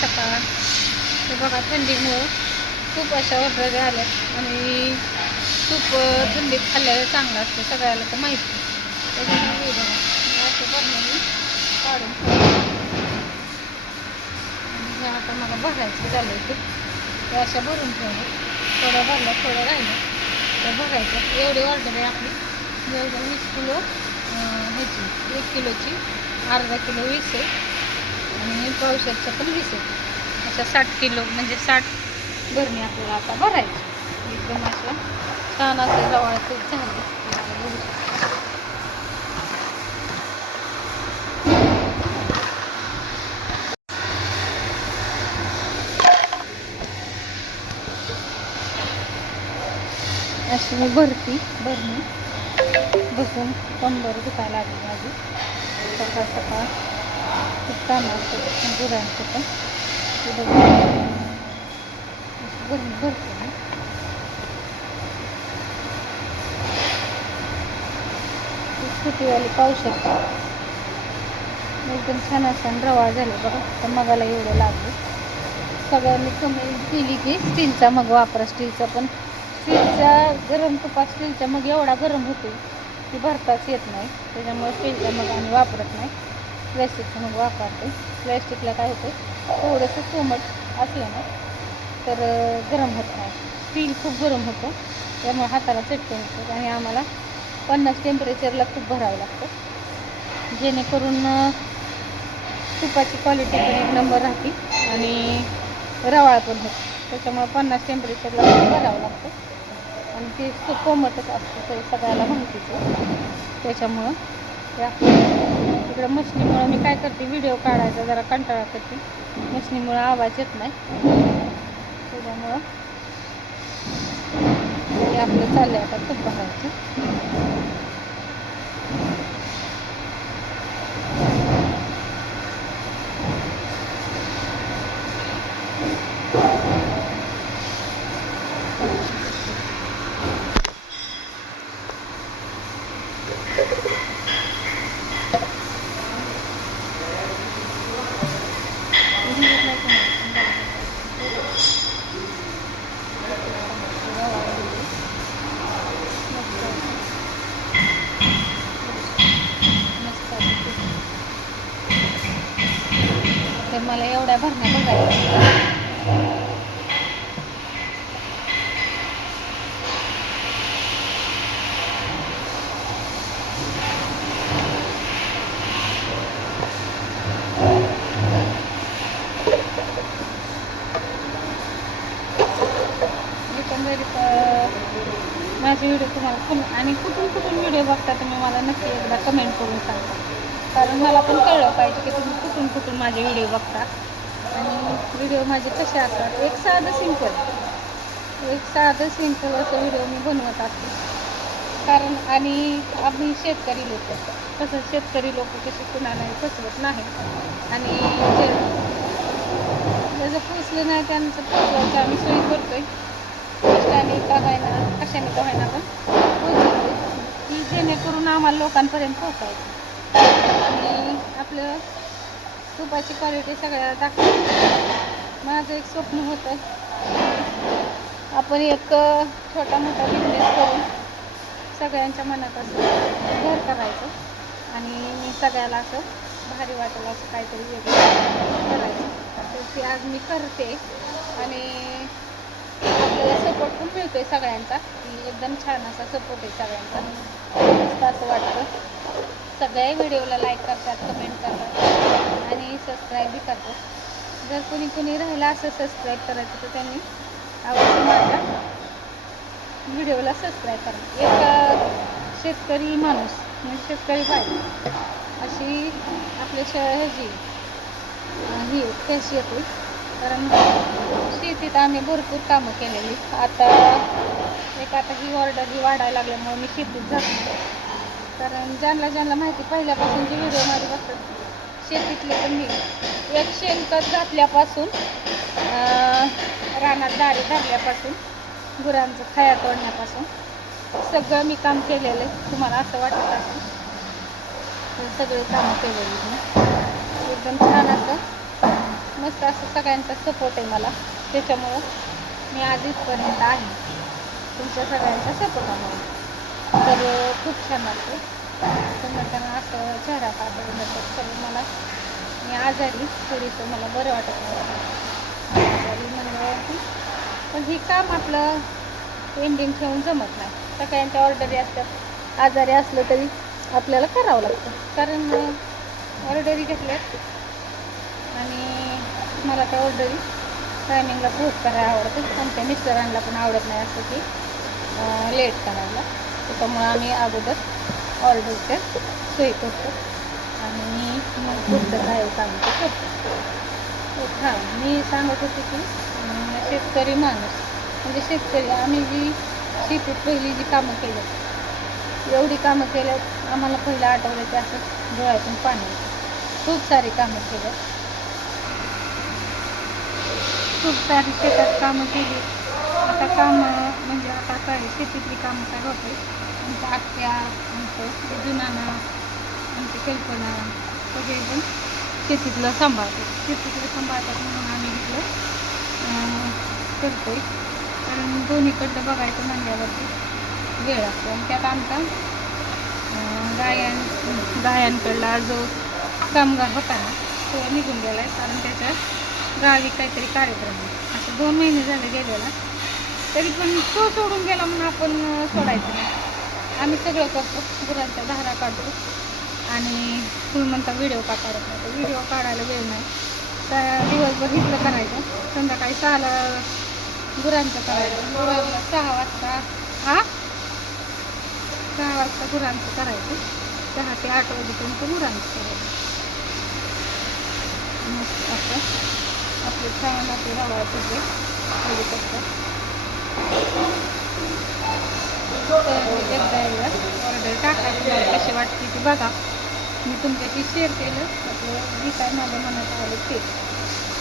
सकाळ. हे बघा थंडीमुळं खूप अशा ऑर्डर आल्या आणि खूप थंडीत खाल्ल्याला चांगलं असतं सगळ्याला तर माहिती त्याच्यामुळे असं भरणं मी काढून हे आता मला भरायचं झालं ते. ते अशा भरून ठेवलं. थोडं भरलं थोडं राहिलं. तर भरायचं एवढी ऑर्डर आहे आपली. जवळजवळ वीस किलो ह्याची एक किलोची अर्धा किलो वीस आहे. आणि पावशेरचं पण वीस असं अशा साठ किलो म्हणजे साठ भरणी आपल्याला आता भरायची. एकदम असं छान असं जवळचं झालं. अशी मी भरती भरणी. बसून कंबर दुखायला लागली माझी. सकाळ सकाळ. खूप काम असतं गुरांचं ते मी एकदम छान असं रवाळ झाले बघा तर मगाला एवढं लागलं सगळ्यांनी कमी केली की स्टीलचा मग वापरा स्टीलचा पण स्टीलचा गरम तुपात स्टीलचा मग एवढा गरम होतो की भरताच येत नाही त्याच्यामुळे स्टीलचा मग आम्ही वापरत नाही. प्लॅस्टिकचं मग वापरते. प्लॅस्टिकला काय होतं थोडंसं कोमट असलं ना तर गरम होत नाही. स्टील खूप गरम होतं त्यामुळे हाताला चटके होतं आणि आम्हाला पन्नास टेम्परेचरला खूप भरावं लागतं. जेणेकरून सुपाची तुपाची क्वालिटी पण एक नंबर राहते आणि रवाळ पण होते. त्याच्यामुळे पन्नास टेम्परेचरला भरावं लागतं. आणि ते खूप कोमटच असतं ते सगळ्याला माहितीचं त्याच्यामुळं या. इकडं मशनीमुळं मी काय करते व्हिडिओ काढायचा जरा कंटाळा करते. मशनीमुळं आवाज येत नाही. त्याच्यामुळं हे आपलं चाललं आहे आता खूप बघायचं मला एवढ्या भरणं बघायच्या एकंदरीत अं, माझे व्हिडिओ तुम्हाला कुण आणि कुठून कुठून व्हिडिओ बघता तुम्ही मला नक्की एकदा कमेंट करून सांगा कारण मला पण कळलं पाहिजे की तुम्ही कुठून कुठून माझे व्हिडिओ बघता आणि व्हिडिओ माझे कसे असतात? एक साधं सिंपल एक साधं सिंपल असं व्हिडिओ मी बनवत असते. कारण आणि आम्ही शेतकरी लोक. कसं शेतकरी लोक कसे कुणालाही फसवत नाही. आणि जे ज्याचं पोचलं नाही त्यांचं पोचवायचं आम्ही सोयी करतोय. कष्टाने का होईना कशाने का होईना पण पोचवतोय की जेणेकरून आम्हाला लोकांपर्यंत पोहोचायचं. आणि आपलं तुपाची क्वालिटी सगळ्याला दाखवायची माझं एक स्वप्न होतं. आपण एक छोटा मोठा बिझनेस करून सगळ्यांच्या मनात असं घर करायचं आणि सगळ्याला असं भारी वाटेल असं काहीतरी वेगळं करायचं. तर ते आज मी करते आणि आपल्याला सपोर्ट पण मिळतो आहे सगळ्यांचा. की एकदम छान असा सपोर्ट आहे सगळ्यांचा. मस्त असं वाटतं. सगळ्या व्हिडिओला लाईक करतात कमेंट करतात. सबस्क्राईबही करतो. जर कोणी कोणी राहिलं असं सबस्क्राईब करायचं तर त्यांनी अवश्य माझ्या व्हिडिओला सबस्क्राईब करा. एक शेतकरी माणूस म्हणजे शेतकरी बाई अशी आपल्या श ह्याची ही कशी येतो. कारण शेतीत आम्ही भरपूर कामं केलेली. आता एक आता ही ऑर्डर ही वाढायला लागल्यामुळे मी शेतीत जात नाही. कारण ज्यांना ज्यांना माहिती पहिल्यापासून जी व्हिडिओ माझी बघतात शेतीतले पण मी एक शेणखत घातल्यापासून रानात दारे धरल्यापासून गुरांचं खाया तोडण्यापासून सगळं मी काम केलेलं आहे. तुम्हाला असं वाटत असेल सगळे कामं केलेली मी. एकदम छान असं मस्त असं सगळ्यांचा सपोर्ट आहे मला. त्याच्यामुळं मी आज इथपर्यंत आहे. तुमच्या सगळ्यांच्या सपोर्टामुळे तर खूप छान वाटते तुम्ही त्यांना असं चेहरा कारण तर मला मी आजारी थोडीसं मला बरं वाटत नाही. आजारी म्हणल्यावरती पण हे काम आपलं पेंडिंग ठेवून जमत नाही. सगळ्यांच्या ऑर्डरी असतात. आजारी असलं तरी आपल्याला करावं लागतं. कारण ऑर्डरी घेतल्यात. आणि मला त्या ऑर्डरी टायमिंगला पोच करायला आवडतं. आमच्या मिस्टरांना पण आवडत नाही असं की लेट करायला. त्याच्यामुळं आम्ही अगोदर ऑर्डरच्या सोयी करतो आणि मग पुढचं काय काम करतो हां मी सांगत होते की शेतकरी माणूस म्हणजे शेतकरी आम्ही जी शेतीत पहिली जी कामं केली एवढी कामं केल्यात आम्हाला पहिलं आठवलं ते असं डोळ्यातून पाणी खूप सारी कामं केलं. खूप सारी शेतात कामं केली. आता कामं म्हणजे आता काय शेतीतली कामं काय होते? आमच्या आत्या आमचं जुनाना आमची कल्पना सगळेजण शेतीतलं सांभाळतात. शेतीतलं सांभाळतात म्हणून आम्ही इथलं करतो करतोय. कारण दोन्हीकडलं बघायचं म्हणल्यावरती वेळ असतो. आणि त्यात आमचा गायन गायांकडला जो कामगार होता ना तो निघून गेला आहे कारण त्याच्या गावी काहीतरी कार्यक्रम आहे. असं दोन महिने झाले गेलेला. तरी पण तो सोडून गेला म्हणून आपण सोडायचं नाही. आम्ही सगळं करतो. गुरांच्या धारा काढतो. आणि तुम्ही म्हणता व्हिडिओ का काढत नाही? तर व्हिडिओ काढायला वेळ नाही. तर दिवसभर इथलं करायचं. संध्याकाळी सहाला गुरांचं करायचं. गुरांना सहा वाजता हा? सहा वाजता गुरांचं करायचं. सहा ते आठ वाजेपर्यंत गुरांचं करायचं. मग असं. आपले छान आपले रवायचं ते करू ऑर्डर टाका तुम्हाला कशी वाटते ती बघा मी तुमच्याशी शेअर केलं. आपलं जी काय माझ्या मनात आलं ते.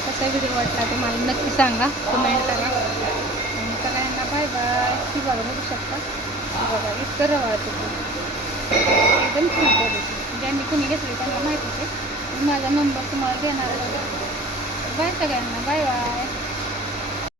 कसा व्हिडिओ वाटला ते मला नक्की सांगा. कमेंट करा. आणि सगळ्यांना बाय बाय ती बघा बघू शकता बघा इतकं रवा ते. एकदम छान क्वालिटी म्हणजे ज्यांनी कुणी घेतले त्यांना माहितीच आहे. मी माझा नंबर तुम्हाला देणार बाय सगळ्यांना. Bye bye